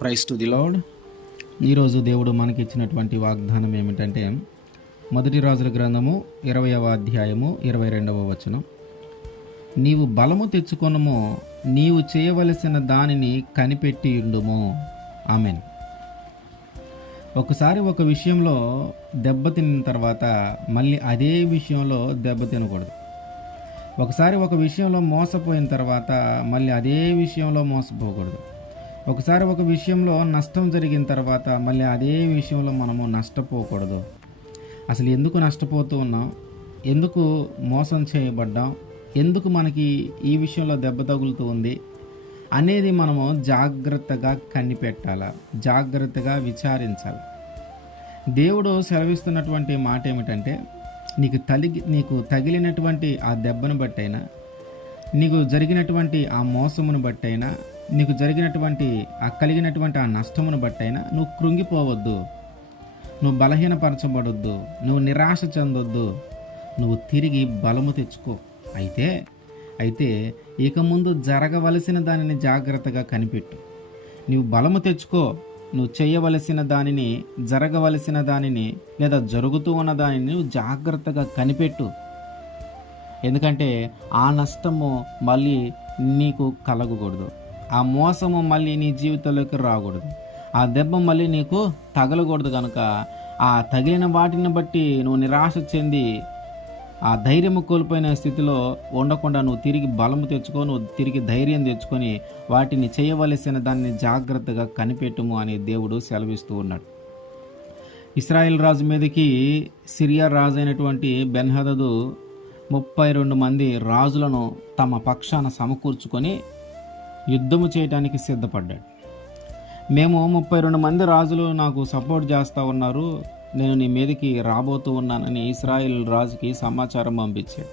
Price to the lord. ఈరోజు దేవుడు మనకిచ్చినటువంటి వాగ్దానం ఏమిటంటే, మొదటి రాజుల గ్రంథము 20వ అధ్యాయము 22వ వచనం. నీవు బలము తెచ్చుకొనుము, నీవు చేయవలసిన దానిని కనిపెట్టి ఉండుము. ఆమెన్. ఒకసారి ఒక విషయంలో దెబ్బతిన్న తర్వాత మళ్ళీ అదే విషయంలో దెబ్బతినకూడదు. ఒకసారి ఒక విషయంలో మోసపోయిన తర్వాత మళ్ళీ అదే విషయంలో మోసపోకూడదు. ఒకసారి ఒక విషయంలో నష్టం జరిగిన తర్వాత మళ్ళీ అదే విషయంలో మనము నష్టపోకూడదు. అసలు ఎందుకు నష్టపోతూ ఉన్నాం, ఎందుకు మోసం చేయబడ్డాం, ఎందుకు మనకి ఈ విషయంలో దెబ్బ తగులుతూ ఉంది అనేది మనము జాగ్రత్తగా కనిపెట్టాలి, జాగ్రత్తగా విచారించాలి. దేవుడు సెలవిస్తున్నటువంటి మాట ఏమిటంటే, నీకు తగిలినటువంటి ఆ దెబ్బను బట్టైనా, నీకు జరిగినటువంటి ఆ మోసమును బట్టైనా, నీకు జరిగినటువంటి కలిగినటువంటి ఆ నష్టమును బట్టైనా నువ్వు కృంగిపోవద్దు, నువ్వు బలహీనపరచబడొద్దు, నువ్వు నిరాశ చెందొద్దు, నువ్వు తిరిగి బలము తెచ్చుకో. అయితే ఇక ముందు జరగవలసిన దానిని జాగ్రత్తగా కనిపెట్టు. నువ్వు బలము తెచ్చుకో, నువ్వు చేయవలసిన దానిని, జరగవలసిన దానిని లేదా జరుగుతూ ఉన్న దానిని నువ్వు జాగ్రత్తగా కనిపెట్టు. ఎందుకంటే ఆ నష్టము మళ్ళీ నీకు కలగకూడదు, ఆ మోసము మళ్ళీ నీ జీవితంలోకి రాకూడదు, ఆ దెబ్బ మళ్ళీ నీకు తగలకూడదు. కనుక ఆ తగిలిన వాటిని బట్టి నువ్వు నిరాశ చెంది ఆ ధైర్యము కోల్పోయిన స్థితిలో ఉండకుండా నువ్వు తిరిగి బలము తెచ్చుకో, నువ్వు తిరిగి ధైర్యం తెచ్చుకొని వాటిని చేయవలసిన దాన్ని జాగ్రత్తగా కనిపెట్టుము అని దేవుడు సెలవిస్తూ ఉన్నాడు. ఇశ్రాయేల్ రాజు మీదకి సిరియా రాజు అయినటువంటి బెన్హదదు 32 మంది రాజులను తమ పక్షాన సమకూర్చుకొని యుద్ధము చేయడానికి సిద్ధపడ్డాడు. మేము 32 మంది రాజులు నాకు సపోర్ట్ చేస్తూ ఉన్నారు, నేను నీ మీదకి రాబోతూ ఉన్నానని ఇశ్రాయేల్ రాజుకి సమాచారం పంపించాడు.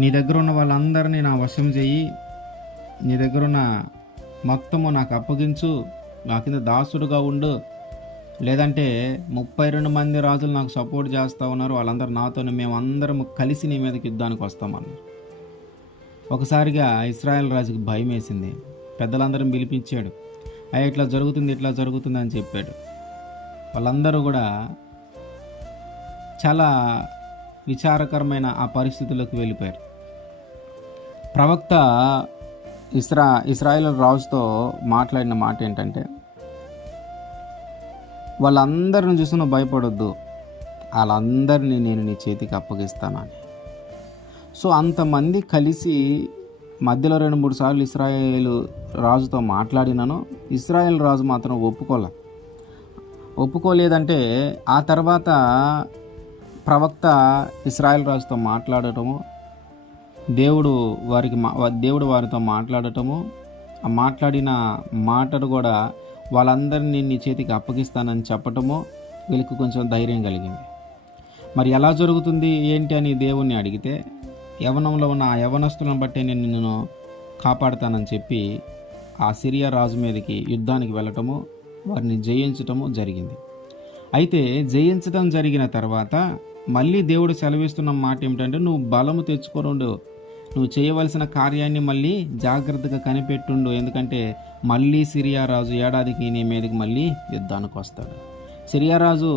నీ దగ్గర ఉన్న వాళ్ళందరినీ నా వశం చెయ్యి, నీ దగ్గరున్న మొత్తము నాకు అప్పగించు, నా కింద దాసుడుగా ఉండు, లేదంటే 32 మంది రాజులు నాకు సపోర్ట్ చేస్తూ ఉన్నారు, వాళ్ళందరూ నాతోనే, మేము అందరం కలిసి నీ మీదకి యుద్ధానికి వస్తామన్నారు. ఒకసారిగా ఇశ్రాయేల్ రాజుకి భయం వేసింది. పెద్దలందరం పిలిపించాడు. ఇట్లా జరుగుతుంది అని చెప్పాడు. వాళ్ళందరూ కూడా చాలా విచారకరమైన ఆ పరిస్థితుల్లోకి వెళ్ళిపోయారు. ప్రవక్త ఇశ్రాయేల్ రాజుతో మాట్లాడిన మాట ఏంటంటే, వాళ్ళందరిని చూసి నువ్వు భయపడొద్దు, వాళ్ళందరినీ నేను నీ చేతికి అప్పగిస్తానని. సో అంతమంది కలిసి మధ్యలో 2-3 సార్లు ఇశ్రాయేలు రాజుతో మాట్లాడినాను. ఇశ్రాయేల్ రాజు మాత్రం ఒప్పుకోలేదంటే ఆ తర్వాత ప్రవక్త ఇశ్రాయేల్ రాజుతో మాట్లాడటము, దేవుడు వారితో మాట్లాడటము, ఆ మాట్లాడిన మాటలు కూడా వాళ్ళందరినీ నీ చేతికి అప్పగిస్తానని చెప్పటము వీళ్ళకి కొంచెం ధైర్యం కలిగింది. మరి ఎలా జరుగుతుంది ఏంటి అని దేవుణ్ణి అడిగితే, యవనంలో ఉన్న ఆ యవనస్తులను బట్టి నేను నిన్ను కాపాడుతానని చెప్పి ఆ సిరియా రాజు మీదకి యుద్ధానికి వెళ్ళటము, వారిని జయించటము జరిగింది. అయితే జయించటం జరిగిన తర్వాత మళ్ళీ దేవుడు సెలవిస్తున్న మాట ఏమిటంటే, నువ్వు బలము తెచ్చుకోనుండు, నువ్వు చేయవలసిన కార్యాన్ని మళ్ళీ జాగ్రత్తగా కనిపెట్టుండు, ఎందుకంటే మళ్ళీ సిరియా రాజు ఏడాదికి నీ మీదకి మళ్ళీ యుద్ధానికి వస్తాడు. సిరియా రాజు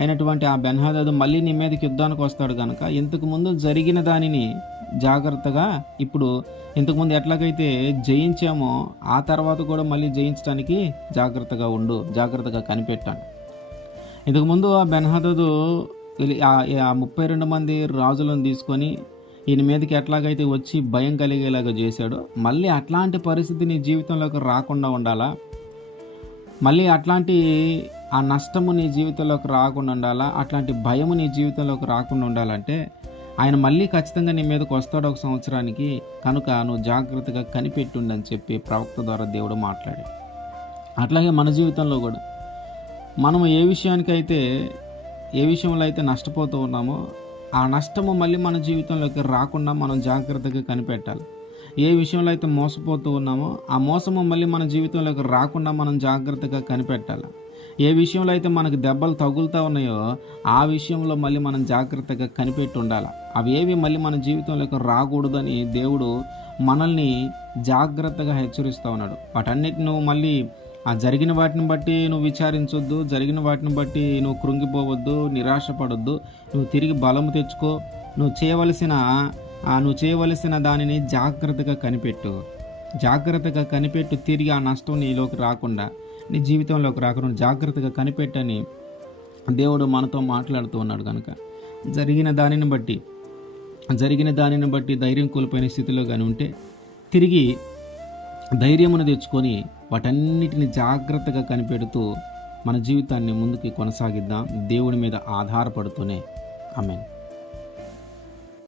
అయినటువంటి ఆ బెన్హదదు మళ్ళీ నీ మీదకి యుద్ధానికి వస్తాడు. కనుక ఇంతకుముందు జరిగిన దానిని జాగ్రత్తగా, ఇప్పుడు ఇంతకుముందు ఎట్లాగైతే జయించామో ఆ తర్వాత కూడా మళ్ళీ జయించడానికి జాగ్రత్తగా ఉండు, జాగ్రత్తగా కనిపెట్టాను. ఇంతకుముందు ఆ బెన్హదదు ఆ 32 మంది రాజులను తీసుకొని ఈయన మీదకి ఎట్లాగైతే వచ్చి భయం కలిగేలాగా చేశాడో, మళ్ళీ అట్లాంటి పరిస్థితి నీ జీవితంలోకి రాకుండా ఉండాలా, మళ్ళీ అట్లాంటి ఆ నష్టము నీ జీవితంలోకి రాకుండా ఉండాలా, అట్లాంటి భయము నీ జీవితంలోకి రాకుండా ఉండాలంటే ఆయన మళ్ళీ ఖచ్చితంగా నీ మీదకి వస్తాడు 1 సంవత్సరానికి. కనుక నువ్వు జాగ్రత్తగా కనిపెట్టుండని చెప్పి ప్రవక్త ద్వారా దేవుడు మాట్లాడాడు. అట్లాగే మన జీవితంలో కూడా మనము ఏ విషయంలో అయితే నష్టపోతూ ఉన్నామో ఆ నష్టము మళ్ళీ మన జీవితంలోకి రాకుండా మనం జాగ్రత్తగా కనిపెట్టాలి. ఏ విషయంలో అయితే మోసపోతూ ఉన్నామో ఆ మోసము మళ్ళీ మన జీవితంలోకి రాకుండా మనం జాగ్రత్తగా కనిపెట్టాలి. ఏ విషయంలో అయితే మనకు దెబ్బలు తగులుతూ ఉన్నాయో ఆ విషయంలో మళ్ళీ మనం జాగ్రత్తగా కనిపెట్టి ఉండాలి. అవి ఏవి మళ్ళీ మన జీవితంలోకి రాకూడదని దేవుడు మనల్ని జాగ్రత్తగా హెచ్చరిస్తూ ఉన్నాడు. వాటన్నిటిని నువ్వు మళ్ళీ ఆ జరిగిన వాటిని బట్టి నువ్వు విచారించొద్దు, జరిగిన వాటిని బట్టి నువ్వు కృంగిపోవద్దు, నిరాశపడొద్దు. నువ్వు తిరిగి బలము తెచ్చుకో. నువ్వు చేయవలసిన దానిని జాగ్రత్తగా కనిపెట్టు. జాగ్రత్తగా కనిపెట్టు. తిరిగి ఆ నష్టం నీలోకి రాకుండా, నీ జీవితంలోకి రాకుండా జాగ్రత్తగా కనిపెట్టని దేవుడు మనతో మాట్లాడుతూ ఉన్నాడు. కనుక జరిగిన దానిని బట్టి ధైర్యం కోల్పోయిన స్థితిలో కానీ ఉంటే తిరిగి ధైర్యమును తెచ్చుకొని వాటన్నిటిని జాగ్రత్తగా కనిపెడుతూ మన జీవితాన్ని ముందుకు కొనసాగిద్దాం, దేవుడి మీద ఆధారపడుతూనే. ఆమేన్.